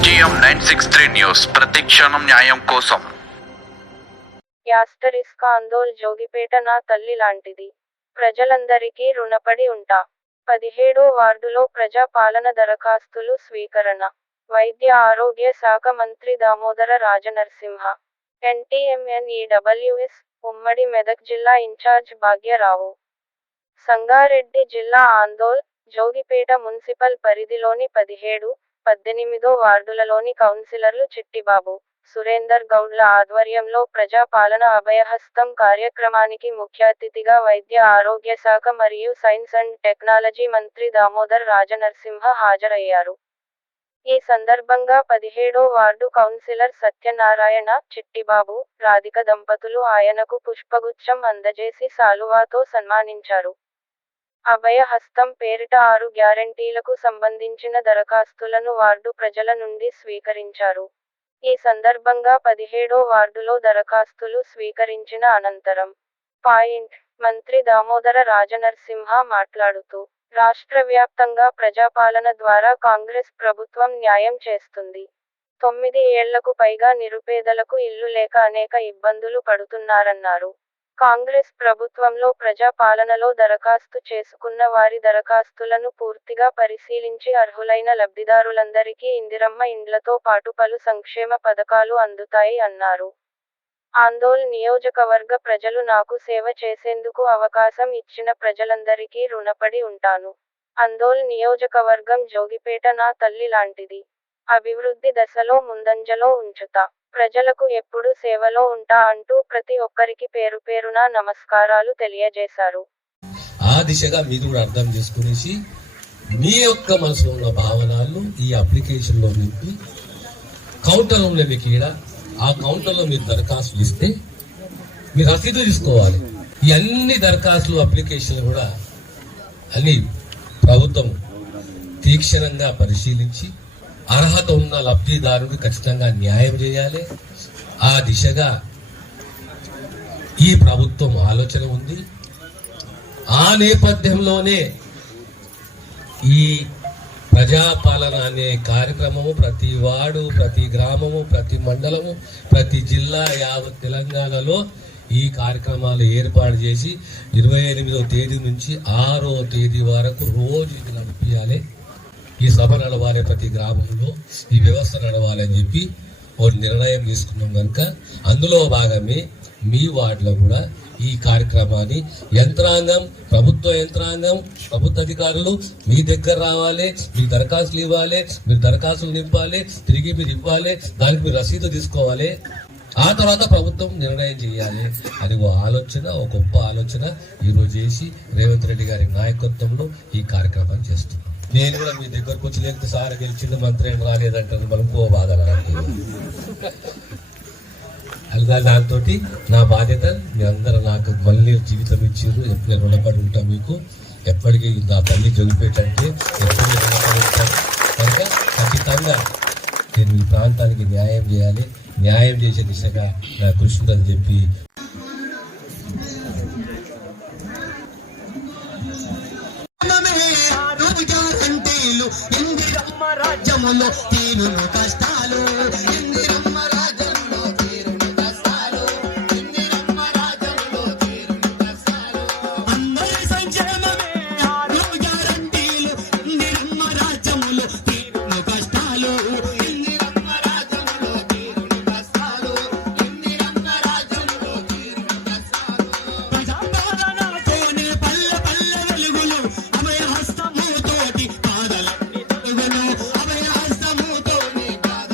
NGM 963 news ప్రతిక్షణం న్యాయం కోసం. యాస్టరిస్క్ ఆందోళ్ జోగిపేట నా తల్లి లాంటిది. ప్రజలందరికీ రుణపడి ఉంటా. 17వ వార్డులో ప్రజా పాలన దరఖాస్తులు స్వీకరణ. వైద్య ఆరోగ్య శాఖ మంత్రి దామోదర రాజనరసింహ. NTMNEWS ఉమ్మడి మెదక్ జిల్లా ఇన్ఛార్జ్ భాగ్యరావు. సంగారెడ్డి జిల్లా ఆందోళ్, జోగిపేట మున్సిపల్ పరిధిలోని 17, 18 వార్డులలోని కౌన్సిలర్లు చిట్టిబాబు, సురేందర్ గౌడ్ల ఆధ్వర్యంలో ప్రజా పాలన అభయహస్తం కార్యక్రమానికి ముఖ్య అతిథిగా వైద్య ఆరోగ్య శాఖ మరియు సైన్స్ అండ్ టెక్నాలజీ మంత్రి దామోదర్ రాజనరసింహ హాజరయ్యారు. ఈ సందర్భంగా 17వ వార్డు కౌన్సిలర్ సత్యనారాయణ, చిట్టిబాబు, రాధిక దంపతులు ఆయనకు పుష్పగుచ్చం అందజేసి శాలువాతో సన్మానించారు. అభయహస్తం పేరిట 6 గ్యారంటీలకు సంబంధించిన దరఖాస్తులను వార్డు ప్రజల నుండి స్వీకరించారు. ఈ సందర్భంగా 17వ వార్డులో దరఖాస్తులు స్వీకరించిన అనంతరం మంత్రి దామోదర రాజనరసింహ మాట్లాడుతూ, రాష్ట్ర వ్యాప్తంగా ప్రజాపాలన ద్వారా కాంగ్రెస్ ప్రభుత్వం న్యాయం చేస్తుంది. 9 ఏళ్లకు పైగా నిరుపేదలకు ఇల్లు లేక అనేక ఇబ్బందులు పడుతున్నారన్నారు. కాంగ్రెస్ ప్రభుత్వంలో ప్రజా పాలనలో దరఖాస్తు చేసుకున్న వారి దరఖాస్తులను పూర్తిగా పరిశీలించి అర్హులైన లబ్ధిదారులందరికీ ఇందిరమ్మ ఇండ్లతో పాటు పలు సంక్షేమ పథకాలు అందుతాయి అన్నారు. ఆందోళ్ నియోజకవర్గ ప్రజలు నాకు సేవ చేసేందుకు అవకాశం ఇచ్చిన ప్రజలందరికీ రుణపడి ఉంటాను. ఆందోళ్ నియోజకవర్గం జోగిపేట నా తల్లి లాంటిది. అభివృద్ధి దశలో ముందంజలో ఉంచుతా. ప్రజలకు ఎప్పుడు సేవలో ఉంటా అంటూ ప్రతి ఒక్కరికి పేరు పేరున నమస్కారాలు తెలియజేశారు. ఆ దిశగా మీరు కూడా అర్థం చేసుకునేసి మీ యొక్క మనసులో ఉన్న భావనలు ఈ అప్లికేషన్ లో నింపి కౌంటర్ లో మీకు ఈడ ఆ కౌంటర్ లో మీరు దరఖాస్తులు ఇస్తే మీరు రసీదు తీసుకోవాలి. ఈ అన్ని దరఖాస్తులు అప్లికేషన్లు కూడా అన్ని ప్రభుత్వం తీక్షణంగా పరిశీలించి అర్హత ఉన్న లబ్ధిదారుడికి ఖచ్చితంగా న్యాయం చేయాలి. ఆ దిశగా ఈ ప్రభుత్వం ఆలోచన ఉంది. ఆ నేపథ్యంలోనే ఈ ప్రజాపాలన అనే కార్యక్రమము ప్రతి వార్డు, ప్రతి గ్రామము, ప్రతి మండలము, ప్రతి జిల్లా యావత్ తెలంగాణలో ఈ కార్యక్రమాలు ఏర్పాటు చేసి 28వ తేదీ నుంచి 6వ తేదీ వరకు రోజు ఇది నడిపించాలి. ఈ సభ నడవాలి, ప్రతి గ్రామంలో ఈ వ్యవస్థ నడవాలని చెప్పి ఒక నిర్ణయం తీసుకున్నాం. కనుక అందులో భాగమే మీ వార్డులో కూడా ఈ కార్యక్రమాన్ని యంత్రాంగం, ప్రభుత్వ యంత్రాంగం, ప్రభుత్వ అధికారులు మీ దగ్గర రావాలి, మీ దరఖాస్తులు ఇవ్వాలి, మీరు దరఖాస్తులు నింపాలి, తిరిగి మీరు ఇవ్వాలి, దానికి మీరు రసీదు తీసుకోవాలి. ఆ తర్వాత ప్రభుత్వం నిర్ణయం చేయాలి. అది ఓ ఆలోచన, ఒక గొప్ప ఆలోచన ఈరోజు చేసి రేవంత్ రెడ్డి గారి నాయకత్వంలో ఈ కార్యక్రమాన్ని చేస్తున్నాం. నేను కూడా మీ దగ్గరకు వచ్చి లేకపోతే సార్ గెలిచింది మంత్రి ఏం రాలేదంటారు, మనం కో బాధ అలా. దాంతో నా బాధ్యత మీ అందరూ నాకు మళ్ళీ జీవితం ఇచ్చారు. ఎప్పుడు రుణపడి ఉంటాం మీకు. ఎప్పటికీ నా తల్లి జోగిపేటంటే ఎప్పటికీ రుణపడి ఉంటాను. కనుక ఖచ్చితంగా నేను ఈ ప్రాంతానికి న్యాయం చేయాలి. న్యాయం చేసే దిశగా నా కృషి ఉందని చెప్పి ఇందిరమ్మ రాజ్యములో తీరును కష్టాలు, ఇందిరమ్మ రాజ్యములో తీరును కష్టాలు, ఇందిరమ్మ రాజ్యములో తీరును కష్టాలు. అందరి సంక్షేమమే 6 గ్యారంటీలు, ఇందిరమ్మ రాజ్యములో తీరును కష్టాలు, ఇందిరమ్మ రాజ్యములో తీరును కష్టాలు, ఇందిరమ్మ రాజ్యములో తీరును కష్టాలు. ప్రజాపాలనతోనే పల్లె పల్లె వెలుగులు, అభయ హస్తముతోటి పాదలన్నీ తొలుగులు, అభయ హస్తముతోనే పాదలన్నీ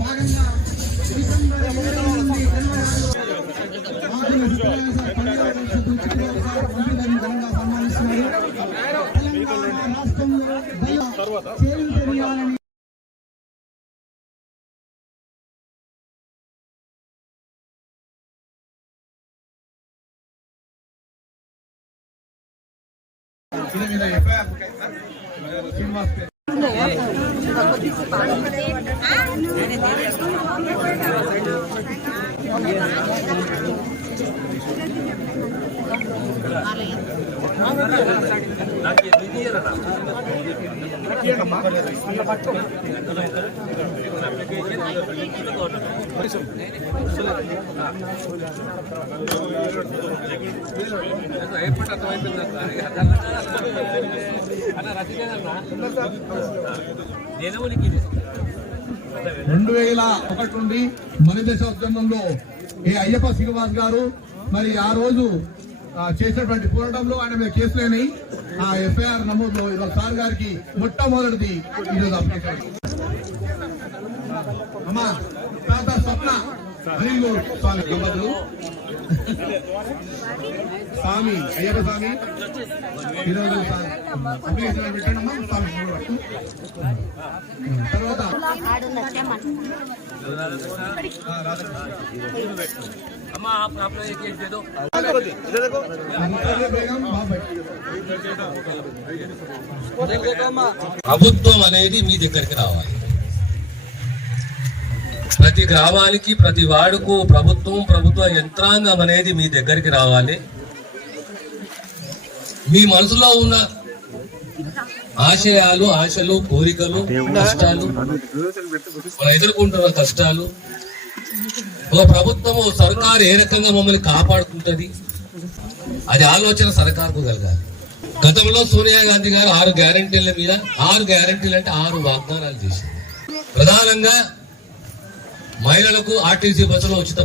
భాగంగా డిసెంబర్ 20 నుండి జనవరి 6 ఘనంగా సన్మానిస్తున్నారు. తెలంగాణ రాష్ట్రంలో చేయి తెలియాలని రెండు 2001 నుండి మన దశోద్యమంలో అయ్యప్ప శ్రీనివాస్ గారు మరి ఆ రోజు చేసినటువంటి పోరాటంలో ఆయన మీద కేసులేనాయి. ఆ ఎఫ్ఐఆర్ నమోదులో ఈరోజు సార్ గారికి మొట్టమొదటిది ఈరోజు అప్లికేషన్. అమ్మా తాత స్వప్న అనిల్ స్వామి దంపతులు స్వామి అయ్యప్ప స్వామి ఈరోజు అప్లికేషన్ పెట్టండమ్మా. స్వామి తర్వాత ప్రభుత్వం అనేది మీ దగ్గరికి రావాలి. ప్రతి గ్రామానికి ప్రతి వాడుకు ప్రభుత్వ యంత్రాంగం అనేది మీ దగ్గరికి రావాలి. మీ మనసులో ఉన్న ఆశయాలు, ఆశలు, కోరికలు, కష్టాలు, మనం ఎదుర్కొంటున్న కష్టాలు, ఒక ప్రభుత్వం సర్కారు ఏ రకంగా మమ్మల్ని కాపాడుతుంటది, అది ఆలోచన సర్కారుకు కలగాలి. గతంలో సోనియా గాంధీ గారు 6 గ్యారెంటీల మీద 6 గ్యారెంటీలు అంటే 6 వాగ్దానాలు చేసింది. ప్రధానంగా మహిళలకు ఆర్టీసీ బస్సులో ఉచిత